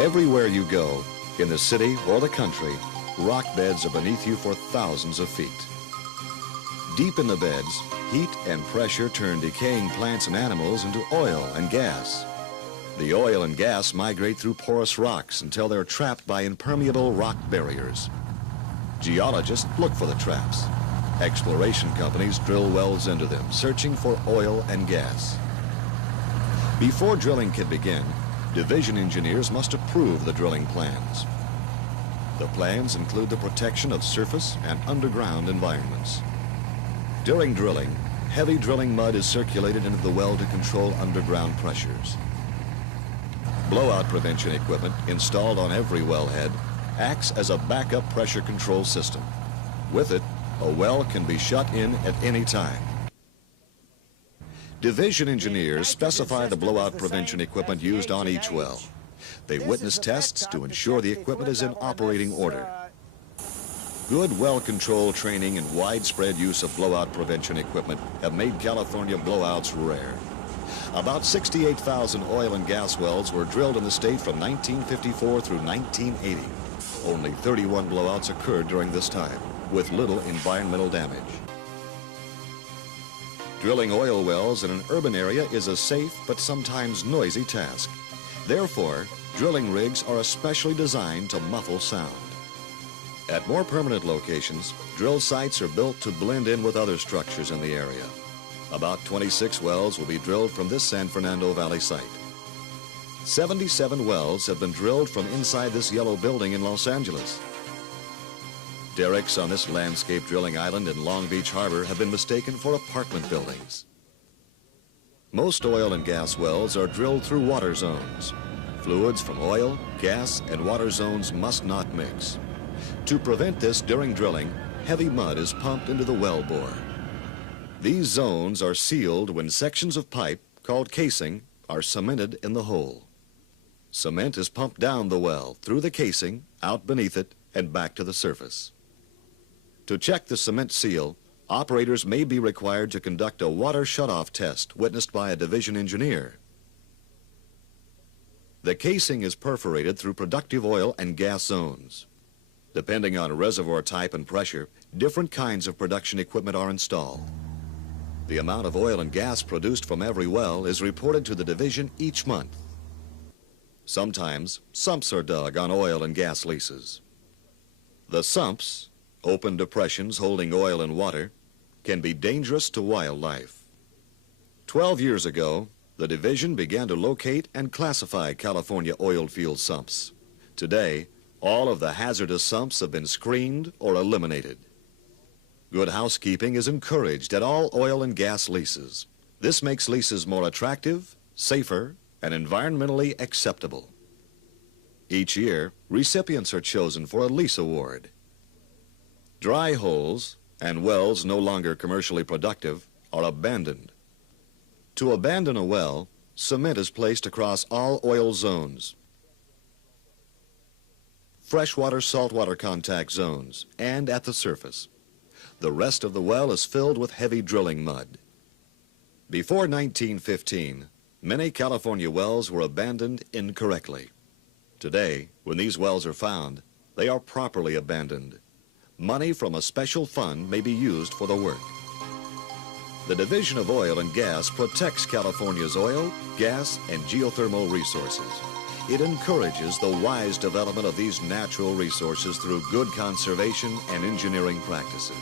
Everywhere you go, in the city or the country, rock beds are beneath you for thousands of feet. Deep in the beds, heat and pressure turn decaying plants and animals into oil and gas. The oil and gas migrate through porous rocks until they're trapped by impermeable rock barriers. Geologists look for the traps. Exploration companies drill wells into them, searching for oil and gas. Before drilling can begin, division engineers must approve the drilling plans. The plans include the protection of surface and underground environments. During drilling, heavy drilling mud is circulated into the well to control underground pressures. Blowout prevention equipment installed on every wellhead acts as a backup pressure control system. With it, a well can be shut in at any time. Division engineers specify the blowout prevention equipment used on each well. They witness tests to ensure the equipment is in operating order. Good well control training and widespread use of blowout prevention equipment have made California blowouts rare. About 68,000 oil and gas wells were drilled in the state from 1954 through 1980. Only 31 blowouts occurred during this time, with little environmental damage. Drilling oil wells in an urban area is a safe but sometimes noisy task. Therefore, drilling rigs are especially designed to muffle sound. At more permanent locations, drill sites are built to blend in with other structures in the area. About 26 wells will be drilled from this San Fernando Valley site. 77 wells have been drilled from inside this yellow building in Los Angeles. Derricks on this landscape drilling island in Long Beach Harbor have been mistaken for apartment buildings. Most oil and gas wells are drilled through water zones. Fluids from oil, gas, and water zones must not mix. To prevent this during drilling, heavy mud is pumped into the well bore. These zones are sealed when sections of pipe, called casing, are cemented in the hole. Cement is pumped down the well, through the casing, out beneath it, and back to the surface. To check the cement seal, operators may be required to conduct a water shutoff test witnessed by a division engineer. The casing is perforated through productive oil and gas zones. Depending on reservoir type and pressure, different kinds of production equipment are installed. The amount of oil and gas produced from every well is reported to the division each month. Sometimes, sumps are dug on oil and gas leases. The sumps, open depressions holding oil and water, can be dangerous to wildlife. 12 years ago, the division began to locate and classify California oil field sumps. Today, all of the hazardous sumps have been screened or eliminated. Good housekeeping is encouraged at all oil and gas leases. This makes leases more attractive, safer, and environmentally acceptable. Each year, recipients are chosen for a lease award. Dry holes and wells no longer commercially productive are abandoned. To abandon a well, cement is placed across all oil zones, freshwater, saltwater contact zones, and at the surface. The rest of the well is filled with heavy drilling mud. Before 1915, many California wells were abandoned incorrectly. Today, when these wells are found, they are properly abandoned. Money from a special fund may be used for the work. The Division of Oil and Gas protects California's oil, gas, and geothermal resources. It encourages the wise development of these natural resources through good conservation and engineering practices.